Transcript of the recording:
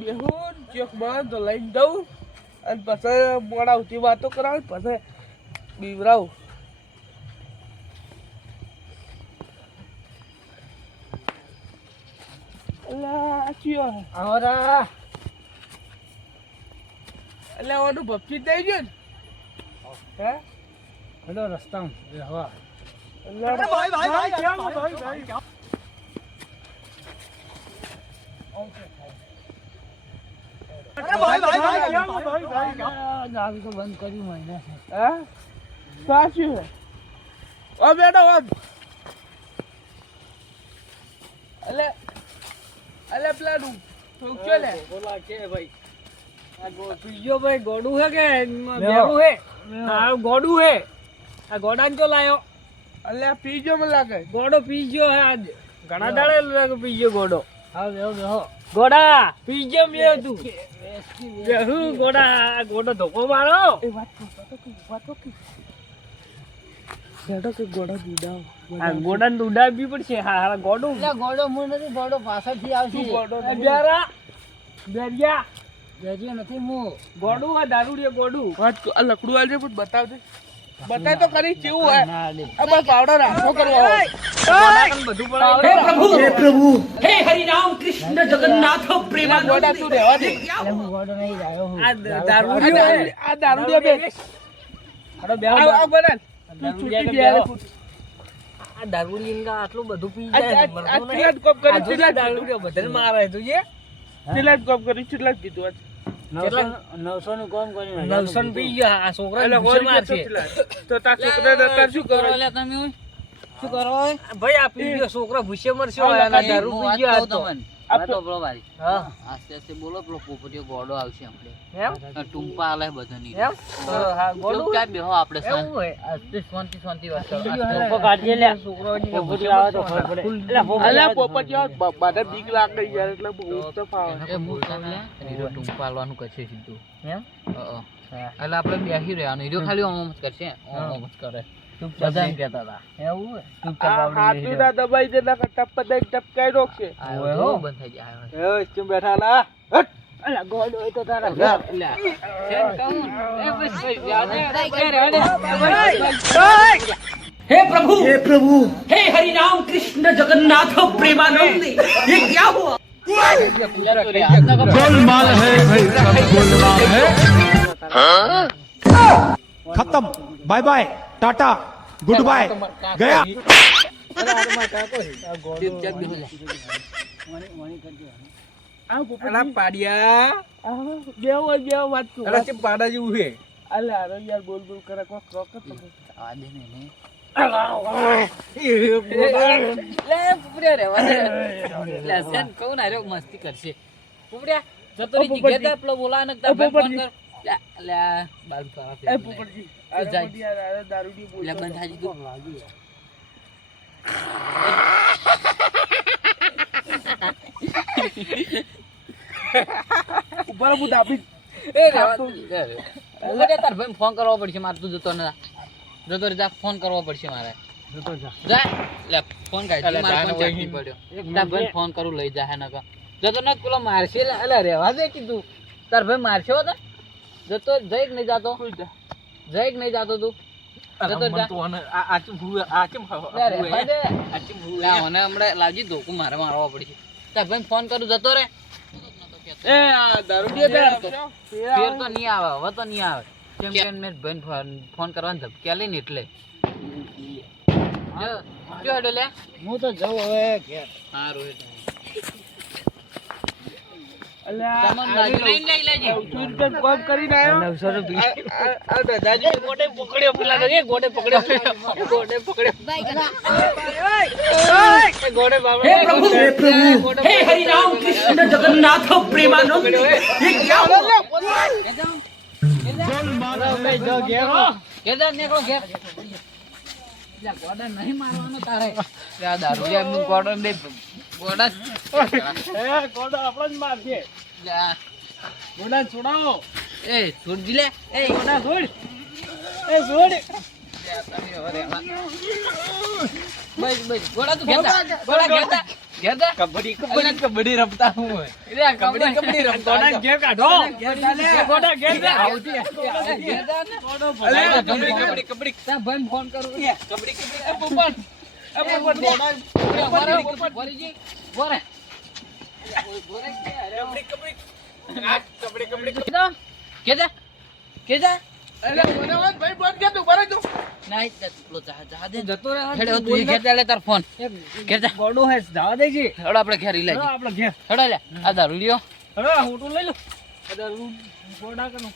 બેહુન check માં તો લઈને દઉં અને પછી મોડા ઉઠી વાતો કરાવ પછી બીવરાવ અલા ચિયો આવરા એટલે ઓનું ભપચી થઈ ગયું ને હે હેલો રસ્તામાં હવા ગાડી તો બંધ કર્યું મહિને હા સાચું હે ઓ બેટા ઓમ એટલે પેલા ઠોકજો ને બોલા કે ભાઈ આ પીજો ભાઈ ગોડું હે કે બેરું હે આ ગોડું હે આ ગોડાન તો લાયો એટલે પીજો મને લાગે ગોડો પીજો હે આજ ઘણા દાડે પીજો ગોડો હા બેહો બેહો ગોડા પીજો મે તું બેહુ ગોડા ગોડો ધોકો મારો એ વાત તો બેટો કે ગોડા દૂડા આ ગોડાન દૂડા બી પડશે હા ગોડો ગોડો મું નથી ગોડો પાછળથી આવશે ગોડો બેરા બેરિયા જજ્યો નથી હું ગોડું આ દારૂડિયો ગોડું વાત આ લકડું આલજે પણ બતાવજે બતાય તો કરી કેવું હે આ બસ પાવડર રાખો કરવા હોય બધું પડાવે હે પ્રભુ हे हरि राम कृष्ण जगन्नाथ प्रेमानंद ગોડા તું રહેવા દે એટલે હું ગોડો નહીં જાયો હું આ દારૂડિયો આ દારૂડિયા બે અરે બે આ બના તું છૂટી ગયા આ દારૂડિયા આટલું બધું પી આ જાય ચિલ્લા કોપ કરી ચિલ્લા દારૂડિયો બધાને મારે તુજે ચિલ્લા કોપ કરી ચિલ્લા કીધું 900 નું કામ કર્યું 900 પી ગયા આ છોકરા એટલે હોરી મારશે તો તા છોકરા દરકાર શું કરો એટલે તમે શું કરો ભાઈ આ પી ગયો છોકરા ભૂસે મરશે આ દારૂ પી ગયો આ તો આ તો બોલો ભાઈ હા આસ્તે આસ્તે બોલો પેલો પોપટીયો ગોડો આવશે આપણે એમ ટુંપા આલે બધાની એમ હા ગોડું ક્યાં બેહો આપણે એવું હોય આસ્તે શાંતિ વાત કરો પોપો કાઢજે લે છોકરાની પોપટી આવે તો ખબર પડે અલ્યા પોપટિયા બાદા બીક લાગે યાર એટલે બહુ તો ફાવે એ હું તમને રીરો ટુંપા આલવાનું કશે સીધું એમ એટલે આપણે બેસી રહેવાનું રીરો ખાલી ઓમ જ કરશે ઓમ જ કરે બધા એમ કહેતા હતા એવું હોય હાથું ના દબાઈ દે ના ટપ દઈ ટપકાઈ રોકશે આયો બંધ થઈ જાય એ ચમ બેઠા લા હટ અલા ગોડો એ તો તારા हे प्रभु हे हरि राम कृष्ण जगन्नाथ प्रेमानंद ये क्या हुआ गोलमाल है भाई सब गोलमाल है खत्म bye bye tata good bye गया અલા પાડિયા બેવ વાત તું અલા ચમ પાડા જેવું છે અલા અરે યાર બોલ કરે કોક રોક તો આદે ને લે પુપડ્યા રેવા દે લે સેન કોણ આર્યો મસ્તી કરશે પુપડ્યા જતો રી જગ્યા તે પેલો બોલા ને તા ફોન કર લે લે બાલ પારા એ પોપટજી આ યાર દારૂડી બોલ લે બંધ થાજી તું ઉપર હું દાબી એ રેવા ઓલે તાર ભાઈ ફોન કરવો પડશે મારે તું જતો જા ફોન કરવો પડશે મારે જા લે ફોન કાઢી મારે ફોન ચાકી પડ્યો તાર ભાઈ ફોન કરું લઈ જા હે નકા જતો ન પેલો મારશે અલે રેવા દે કીધું તાર ભાઈ મારશે હોત જતો જઈક નહીં જાતો જઈક નહીં જાતો તું જતો જા આ ચમ રેવા દે લા મને હમણે લાવજી ધોકું મારે મારવા પડશે તાર ભાઈ ફોન કરું જતો રે એ આ દારૂડિયા ફેર તો નહીં આવે હવે તો નહીં આવે કેમ કે મેં ભાઈ ફોન કરવાનો ધબક્યા લઈને એટલે જો હેડો લે હું તો જઉં હવે ઘેર હા રોહિત અલ્યા તમને લાગ્યું નહીં લઈ લેજે તું કોમ કરીને આવ્યો 900 રૂપિયા આ દાદાજી ગોડે પકડ્યો પેલા એ ગોડે પકડ્યો ગોડે પકડ્યો એ ગોડે બાબા हे प्रभु हे हरि राम कृष्ण जगन्नाथ प्रेमानंद ये क्या हुआ જો ઘેર હો કેદાર નીકળો ઘેર લે ગોડા નહીં મારવાનો તારે લે આ દારૂ લે એમનું ગોડા દે ગોડા એ ગોડો આપણો જ મારશે લે આ ગોડા છોડાવો એ છોડ દી લે એ ગોડા છોડ એ છોડ બસ બસ ગોડા તું ઘેતા ગોડા ઘેતા ઘેર જા. કબડ્ડી રમતા હું હોય. એટલે આ કબડ્ડી રમતો ગોડા ઘેર કાઢો ગોડા ઘેર જા. ઘેર જા ને. અલે, કબડ્ડી. તારા ભાઈને ફોન કરું. એ પોપટ. વળીજી, વળે. કે જા. અલે મને ભાઈ બોલ કે તું બરે તું નહીં, પેલો જા દે. જતો રહે હેડો, તું ઘેર જા લે તાર ફોન. ઘેર જા. ગોડો હે જવા દેજે હેડો આપણે ઘેર ઈ હેડો લાગી. આપણે ઘેર હેડો લે. આ દારૂ લ્યો. હેડો હું તો લઈ લો ગોડા કનો